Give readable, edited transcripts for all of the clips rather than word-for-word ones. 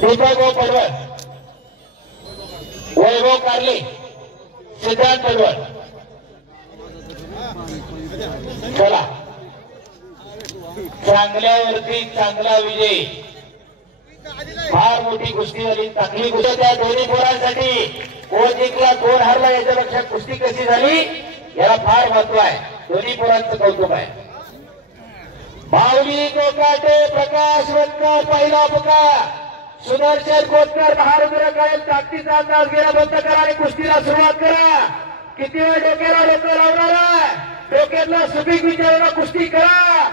दीपक पडवळ, वैभव कारले, सिद्धांत पडवळ. चला, चांगल्यावरती चांगला विजय. फार मोठी कुस्ती झाली, चांगली कुस्ती त्या दोन्ही पोरांसाठी. कोण जिंकला कोण हरला याच्यापेक्षा कुस्ती कशी झाली याला फार महत्व आहे. दोन्ही पोरांचं कौतुक आहे. माऊली कोकाटे, प्रकाश वनकर पहिला पुकार. सुदर्शन कोतकर, महारुद्र कायल ताकदीचा अंदाज घेणं बंद करा आणि कुस्तीला सुरुवात करा. किती वेळ डोक्याला डोकं लावणार आहे, डोक्यातला सुपीक विचारांना कुस्ती करा.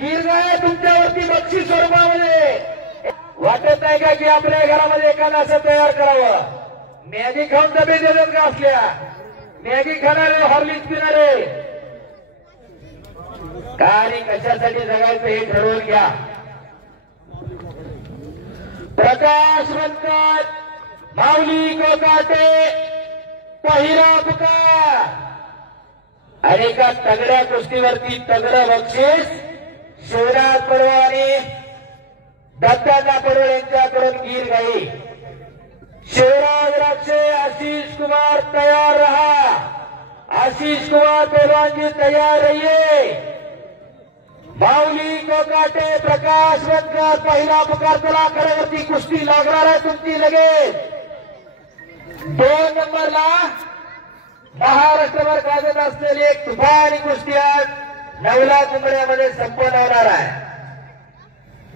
गिरगाय तुमच्यावरती बक्षीस स्वरूपामध्ये. वाटत नाही का की आपल्या घरामध्ये एखादा असं तयार करावं. मॅगी खाऊन डबे देतात का असल्या, मॅगी खाणारे हॉर्लिक्स पिणारे. काय आणि कशासाठी जगायचं हे ठरवून घ्या. प्रकाश वनकर, माऊली कोकाटे पहिला पुकार. आणि एका तगड्या कुस्तीवरती तगडं बक्षीस शिवराज पडवळ आणि दत्ताना पडवळ यांच्याकडून गिरगाई. शिवराज राक्षे, आशीष कुमार तयार रहा. आशीष कुमार पहलवानजी तयार रहिए. माऊली कोकाटे, प्रकाश वनकर पहिला पुकार. चला, खऱ्यावरती कुस्ती लागणार आहे तुमची लगेच. 2 नंबरला महाराष्ट्रभर गाजत असलेली एक तुफानी कुस्ती आज नवला कुंभड्यामध्ये संपन्न होणार आहे.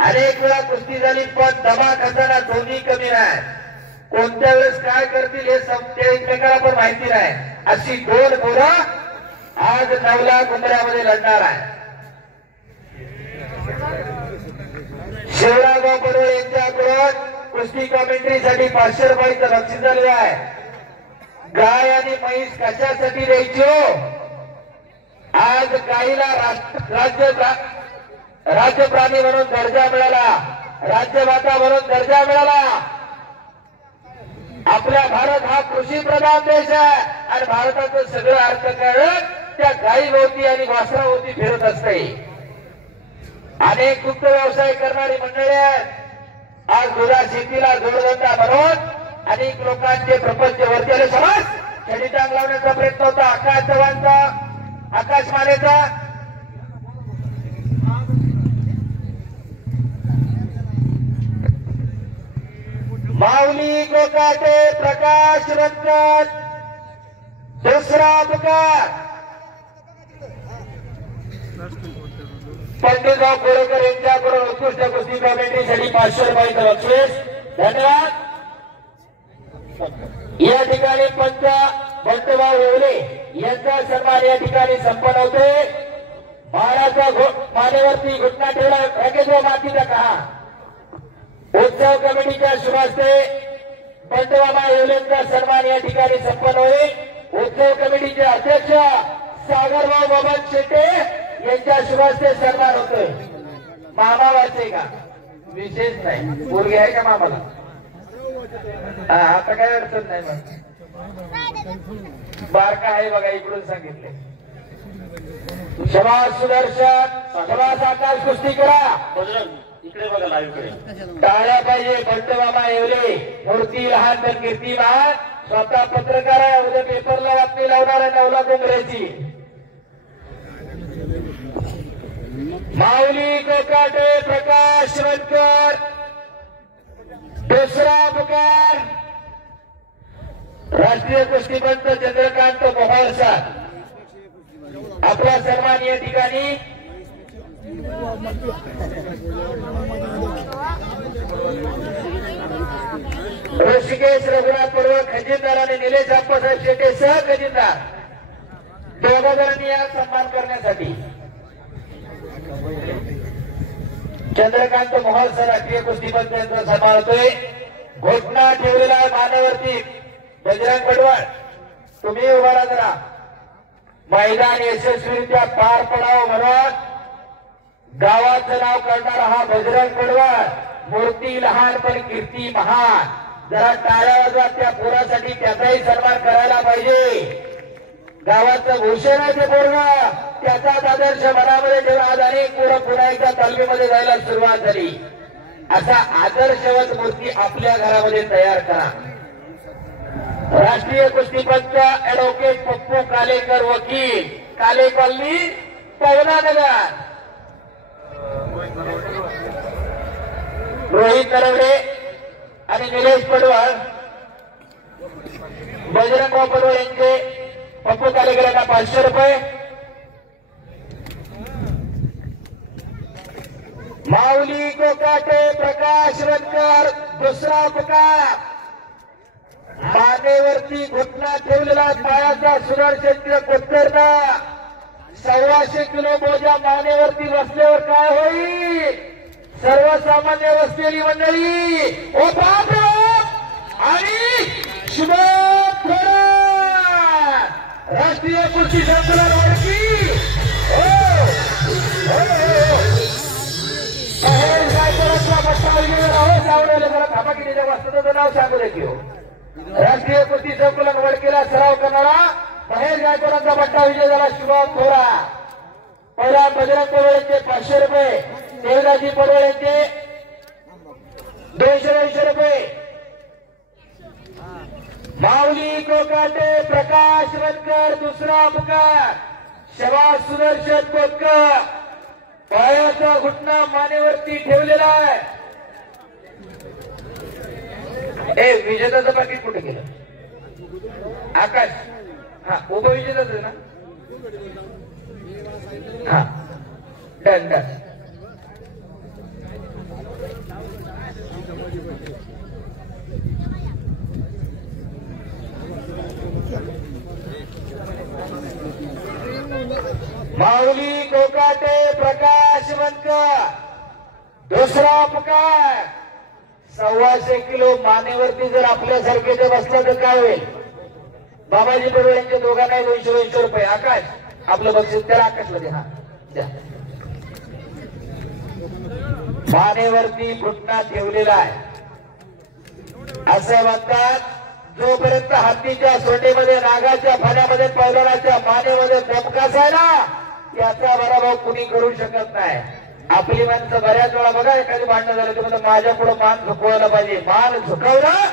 अनेक वेळा कुस्ती झाली पण दमा खजाना दोन्ही कमी नाही. कोणत्या वेळेस काय करतील हे ते एकमेकाला पण माहिती नाही. अशी 2 पोरं आज नवला कुंभड्यामध्ये लढणार आहे. शिवराजराव पडवळ यांच्याकडून कुस्ती कमेंट्रीसाठी 500 रुपयाचं बक्षीस झालेलं आहे. गाय आणि म्हैस कशासाठी द्यायची हो? आज गायीला राज्य प्राणी म्हणून दर्जा मिळाला, राज्यमाता म्हणून दर्जा मिळाला. आपला भारत हा कृषी प्रधान देश आहे आणि भारताचं सगळं अर्थकारण त्या गायीभोवती आणि वासराभोवती फिरत असते. अनेक दुग्ध व्यवसाय करणारी मंडळी आहेत. आज दुधा शेतीला जोडधंदा म्हणून अनेक लोकांचे प्रपंच वरती आले. समाज छडी टांग लावण्याचा प्रयत्न होता आकाश चव्हाणचा, आकाश मानेचा. माऊली कोकाटे, प्रकाश वनकर दुसरा पुकार. पंडितराव कोरेकर यांच्याकडून उत्कृष्ट कुस्ती कमेंट्रीसाठी 500 रुपयाचं बक्षीस. धन्यवाद. या ठिकाणी पंच बंडूभाऊ येवले यांचा सन्मान या ठिकाणी संपन्न होतोय. महाराष्ट्र मानेवरती घुटना ठेवला राकेश मातीचा कहा. उत्सव कमिटीच्या शुभास्ते बंडूबाबा येवलेंचा सन्मान या ठिकाणी संपन्न होईल. उत्सव कमिटीचे अध्यक्ष सागरभाऊ बबन शेट्टे यांच्या शुभास्ते सन्मान होतोय. मामा वाचे का विशेष नाही, पोरगी आहे का मामाला? आता काय अडचण नाही. मग बारका आहे बघा, इकडून सांगितले. समाज सुदर्शन, समाज आकाश कुस्ती करा. इकडे बघा लाईव्ह टाळ्या पाहिजे. बंडूबाबा येवले, मूर्ती लहान पण कीर्ती महान. स्वतः पत्रकार आहे, उद्या पेपरला बातमी लावणार आहे नवला कुंभड्याची. माऊली कोकाटे, प्रकाश वनकर दुसरा पुकार. राष्ट्रीय कुस्तीपंच चंद्रकांत मोहोळ सर आपला सन्मान या ठिकाणी ऋषिकेश रघुनाथ पडवळ खजिनदार आणि निलेश आप्पासाहेब शेट्टे सह खजिनदार दोघा जणांनी या सन्मान करण्यासाठी चंद्रकांत मोहोळ सर राष्ट्रीय कुस्तीपंच यांचा सन्मान होतोय. घोषणा ठेवलेला आहे मानेवरती बजरंग पडवळ. तुम्ही उभा राहा जरा. मैदान यशस्वीरित्या पार पडावं म्हणून गावाचं नाव करणारा हा बजरंग पडवळ. मूर्ती लहान पण कीर्ती महान. जरा टाळ्या वाजवा त्या पोरासाठी, त्याचाही सन्मान करायला पाहिजे. गावाचं भूषण आहे ते पोरगा, त्याचाच आदर्श मनामध्ये ठेवा. आज अनेक पोरं पुन्हा एकदा तालमीमध्ये जायला सुरुवात झाली. असा आदर्शवत मूर्ती आपल्या घरामध्ये तयार करा. राष्ट्रीय कुस्तीपंच ऍडव्होकेट पप्पू कालेकर, वकील, काले कॉलनी, पवनानगर. रोहित नरवडे आणि निलेश पडवळ, बजरंग पडवळ यांचे पप्पू कालेकर यांना 500 रुपये. माऊली कोकाटे, प्रकाश वनकर, दुसरा पुकार. मानेवरती घुटना ठेवलेला पायाचा सुदर्शन कोत्तरनं 125 किलो बोजा मानेवरती बसल्यावर काय होईल? सर्वसामान्य बसलेली मंडळी ओ बाप आणि शुभम राष्ट्रीय कुस्ती संकुलन वडकी नाव सांगू दे की राष्ट्रीय कुस्ती संकुलन वडकीला सराव करणारा महेश गायकवाडांचा पट्टा विजय झाला. शुभम थोरा. पहिला बजरंग पडवळेचे 500 रुपये, देवदाजी पडवळेचे 200 रुपये. माऊली कोकाटे, प्रकाश वनकर, दुसरा पुकार. शबास सुदर्शन कोतकर, पायाचा घुटना मानेवरती ठेवलेला आहे. विजेताचं पाकिट कुठे गेलं? आकाश. हा, उपविजेताच आहे ना? हा, डन डन. माऊली कोकाटे, प्रकाश वनकर, दुसरा पुकार. 125 किलो मानेवरती जर आपल्यासारखे जर बसलं तर काय होईल? बाबाजी पडवळ यांच्या दोघांना 200 रुपये. आकाश आपलं बक्षीस त्याला आकाशला दे. हा द्या. मानेवरती घुटना ठेवलेला आहे. असं म्हणतात जोपर्यंत हत्तीच्या सोंडेमध्ये, नागाच्या फाण्यामध्ये, पैलवानाच्या मानेमध्ये दमकास आहे ना, त्याचा पराभव कुणी करू शकत नाही. आपली माणसं बऱ्याच वेळा बघा, एखादी भांडण झालं तर म्हणतात माझ्या पुढे मान झुकवायला पाहिजे. मान झुकवणं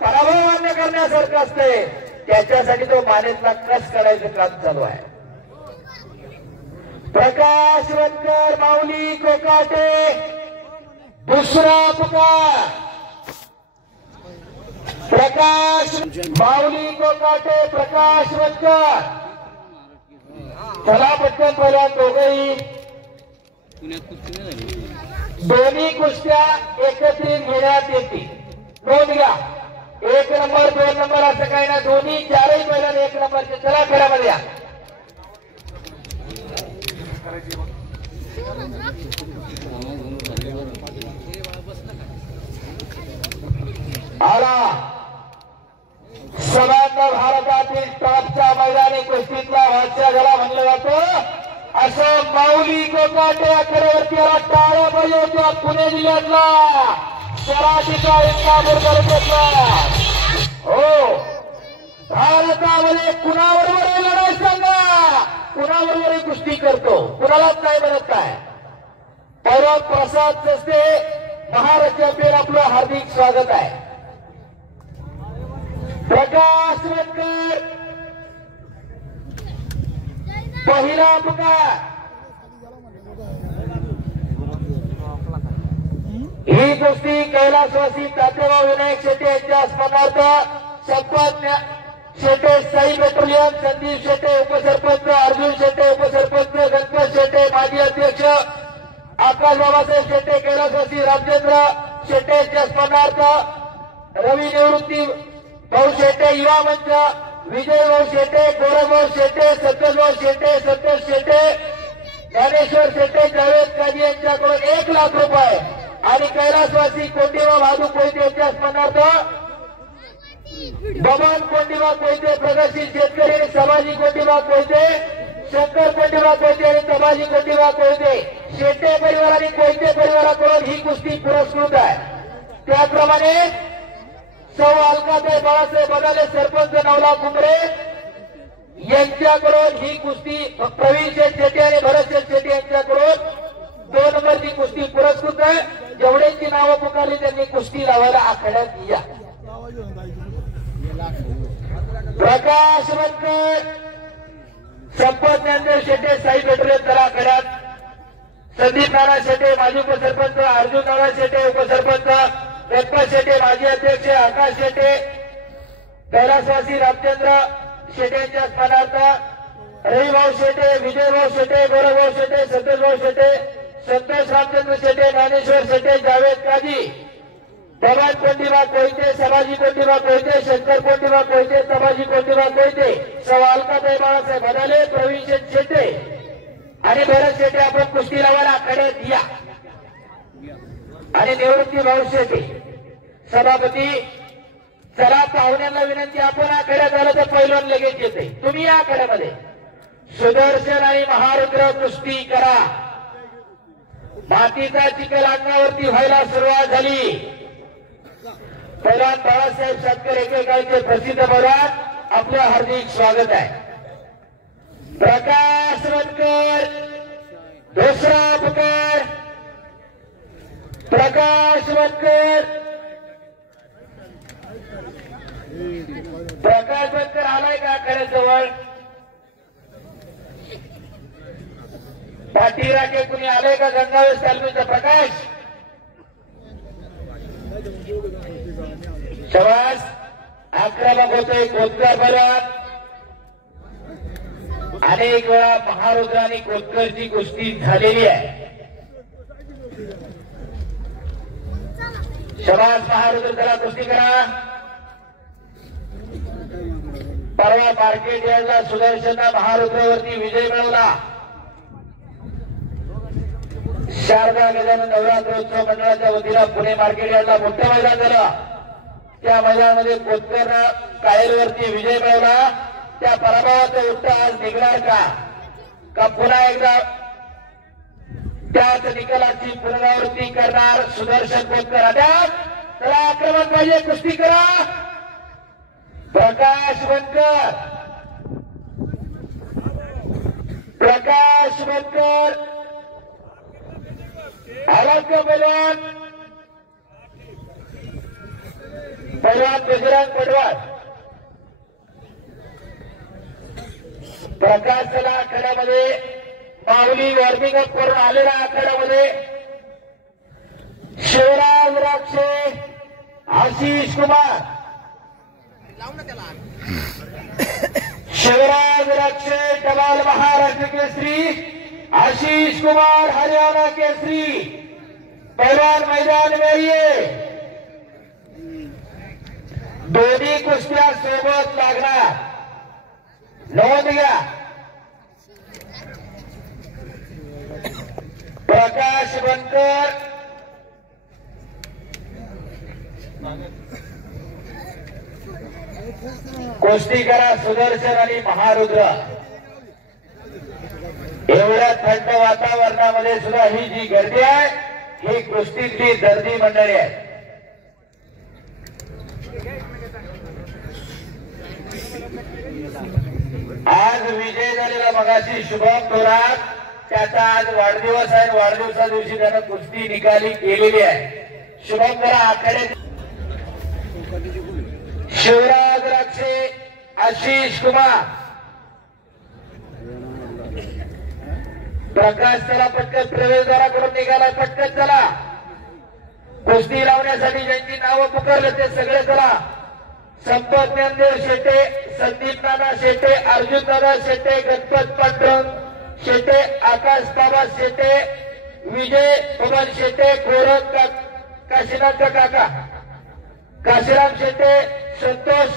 पराभव मान्य करण्यासारखं असतंय. त्याच्यासाठी तो मानेतला कस काढायचं काम चालू आहे. प्रकाश वनकर, माऊली कोकाटे, दुसरा पुकार. प्रकाश, माऊली कोकाटे, प्रकाश वनकर. चला पटकन पहिल्या दोघंही दोन्ही कुस्त्या एकत्रित घेण्यात येतील. नोंद घ्या. 1 नंबर 2 नंबर असं काही ना, दोन्ही चारही पहिल्या 1 नंबरचे. चला खेळामध्ये या. आला समग्र भारतातील टॉपच्या मैदानी कुस्तीतला वाच्या झाला म्हणलं जातं. असं माऊली कोकाटे अखेरवरतीला टाळ्या पाहिजे होत्या. पुणे जिल्ह्यातला सराटीचा इंदापूर तालुक्यातला. हो, भारतामध्ये कुणाबरोबर लढाई सांगा, कुणाबरोबर कुस्ती करतो, कुणालाच नाही म्हणत काय. परवा प्रसाद जसते महाराष्ट्रातील आपलं हार्दिक स्वागत आहे. प्रकाश वनकर, पहिला पुकार. ही कुस्ती कैलासवासी तात्याभाऊ विनायक शेट्टे यांच्या स्मरणार्थ संपत शेट्टे, साई पेट्रोलियम, संदीप शेट्टे उपसरपंच, अर्जुन शेट्टे उपसरपंच, गणपत शेट्टे माजी अध्यक्ष, आकाश बाबासाहेब शेट्टे कैलासवासी, रामचंद्र शेट्टे यांच्या स्मरणार्थ रवी निवृत्ती भाऊ शेट्टे युवा मंच, विजय भाऊ शेट्टे, गौरवभाऊ शेट्टे, संतोषभाऊ शेट्टे, संतोष शेट्टे, ज्ञानेश्वर शेट्टे, जावेद काजी यांच्याकडून 1 लाख रुपये आणि कैलासवासी कोंडीबा भादू कोयते यांच्या स्मरणार्थ बबन कोंडीबा कोयते, प्रगतशील शेतकरी आणि समाजी कोंडीबा कोयते, शंकर कोंडीबा कोयते आणि समाजी कोंडीबा कोयते, शेट्टे परिवार आणि कोयते परिवाराकडून ही कुस्ती पुरस्कृत आहे. त्याप्रमाणे सौ अलकाताई बाळासाहेब बगाले, सरपंच 9 लाख उमरे, यांच्याकडून ही कुस्ती प्रवीण शेठ शेट्टी आणि भरत शेठ शेट्टी यांच्याकडून 2 नंबरची कुस्ती पुरस्कृत आहे. जेवढ्यांची नावं पुकारली त्यांनी कुस्ती लावायला आखाड्यात या. प्रकाश वनकर, संपत ज्ञानदेव शेटे, साई पेट्रोलियम तळा आखाड्यात. संदीप नाना शेटे माजी उपसरपंच, अर्जुन नाना शेटे उपसरपंच, गणपत शेटे माजी अध्यक्ष, आकाश शेटे, कैलासवासी रामचंद्र शेटे यांच्या स्मरणार्थ रविभाऊ शेटे, विजयभाऊ शेटे, गौरवभाऊ शेटे, संतोषभाऊ शेटे, संतोष रामचंद्र शेटे, ज्ञानेश्वर शेटे, जावेद काजी, भगवान कोंडिबा कोयते, सभाजी कोंडिबा कोयते, शंकर कोंडिबा कोयते, सभाजी कोंडिबा कोयते, सवालकाताई बाळासाहेब बदाले, प्रवीण शेठ शेटे आणि भरत शेटे आपण कुस्ती लावायला आखाड्यात या. आणि निवृत्ती भाऊ शेटे सभापती. चला पाहुण्यांना विनंती, आपण आखाड्यात आलं तर पहिलं लगेच येते. तुम्ही या आखाड्यामध्ये सुदर्शन आणि महारुद्र कुस्ती करा. मातीचा चिखल अंगावरती व्हायला सुरुवात झाली. पैलवान बाळासाहेब सातकर एकेकाळचे प्रसिद्ध पैलवान, आपलं हार्दिक स्वागत आहे. प्रकाश वनकर दुसरा पुकार. प्रकाश वनकर, प्रकाश वनकर आलाय का आखाड्याजवळ? पाठी राखे कुणी आलंय का? गंगावेश तालमीचा प्रकाश. शबास. आक्रमक होतोय कोतकर बलवान. अनेक वेळा महारुद्र आणि कोतकरची कुस्ती झालेली आहे. शबास महारुद्र, त्याला कुस्ती करा. परवा मार्केट यार्डला सुदर्शनला महारुद्रावरती विजय मिळवला. शारदा गजानन नवरात्रोत्सव मंडळाच्या वतीनं पुणे मार्केट यार्डला मोठं मैदान झालं. त्या मैदानामध्ये कोतकरनं कायलवरती विजय मिळवला. त्या पराभवाचा उत्तर आज निघणार का पुन्हा एकदा त्याच निकालाची पुनरावृत्ती करणार सुदर्शन कोतकर? त्याला आक्रमण पाहिजे, कुस्ती करा. प्रकाश वनकर, प्रकाश वनकर आवाज का पैलवान? पैलवान बजरंग पडवार. प्रकाश चला आखाड्यामध्ये माऊली वॉर्मिंग अप करून आलेला आखाड्यामध्ये. शिवराज राक्षे, आशिष कुमार. शिवराज राक्षे डबल महाराष्ट्र केसरी, आशीष कुमार हरियाणा केसरी. पैलवान मैदान में ये दोन्ही कुस्त्या सोबत लागणार, नोंद घ्या. प्रकाश वनकर, कुस्ती करा सुदर्शन आणि महारुद्र. एवढ्या थंड वातावरणामध्ये सुद्धा ही जी गर्दी आहे ही कुस्तीतली दर्दी मंडळी आहे. आज विजय झालेला मगाशी शुभम थोरात, त्याचा आज वाढदिवस आहे. वाढदिवसा दिवशी त्यानं कुस्ती निकाली केलेली आहे. शुभम थोरा आखाड्यात. शिवराज राक्षे, आशीष कुमार. प्रकाश चला पटकन प्रवेशद्वाराकडून निघाला, पटकन चला. कुस्ती लावण्यासाठी ज्यांची नावं पुकारलं ते सगळे चला. संपत ज्ञानदेव शेटे, संदीप नाना शेटे, अर्जुन दादा शेटे, गणपत पांडुरंग शेटे, आकाश बाबा शेटे, विजय पवन शेटे, गोरख काशीनाथ काका, काशीराम शेटे, संतोष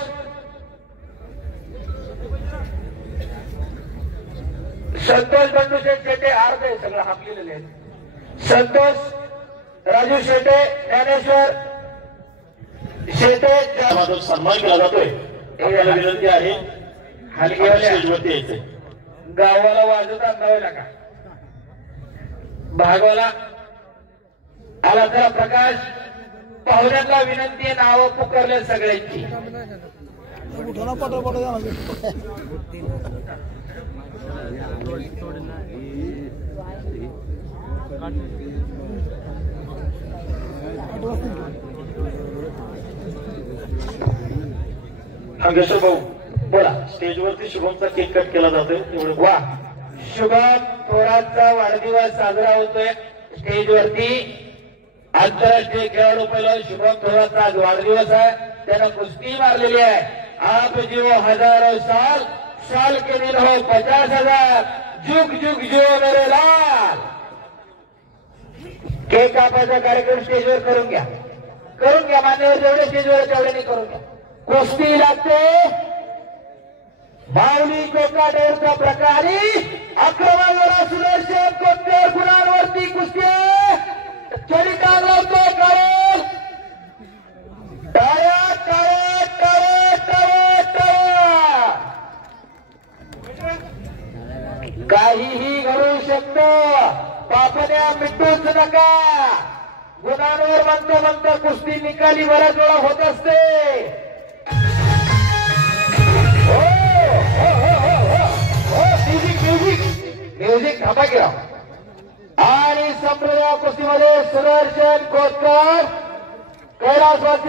बंडू शेटे, अर्ध आहे सगळं हाकलेले आहेत. संतोष राजू शेटे, ज्ञानेश्वर शेटे. सन्मान केला जातोय. आपल्याला विनंती आहे हलगीवाल्या यायचे गावाला वाजत आणला का भागवाला आला. तर प्रकाश पाहुण्यांना विनंती आहे, नावं पुकारले सगळ्यांची. उठाना पटा पटा जाना अंगेश्वर भाऊ बोला. स्टेजवरती शुभमचा केक कट केला जातोय एवढं. वा, शुभम थोरातचा वाढदिवस साजरा होतोय स्टेजवरती. आंतरराष्ट्रीय खेळाडू पैलवान शुभम थोरातचा आज वाढदिवस आहे. त्यानं कुस्ती मारलेली आहे. आप जिओ हजारों साल, साल के दिन हो 50,000, जुग जुग जिओ मेरे लाल. केक कापायचा कार्यक्रम स्टेजवर करून घ्या, करून घ्या. मान्यवर जेवढे स्टेजवर तेवढ्याने करून घ्या. कुस्ती लागते. माऊली कोकाटेचा प्रकारे अक्रमांवर सुदर्शन कोटकर गुणांवरती कुस्ती चरिता लावतो. कारण टाळ्या टाळ्या टाळ्या टाळ्या टाळ्या. काहीही घडू शकतं. पापण्या मिटूच नका. गुणांवर म्हणता म्हणता कुस्ती निकाली बऱ्याच वेळा होत असते. म्युझिक थांबा की राव. आणि संप्रदाय कुस्तीमध्ये सुदर्शन कोटकर कैलासवासी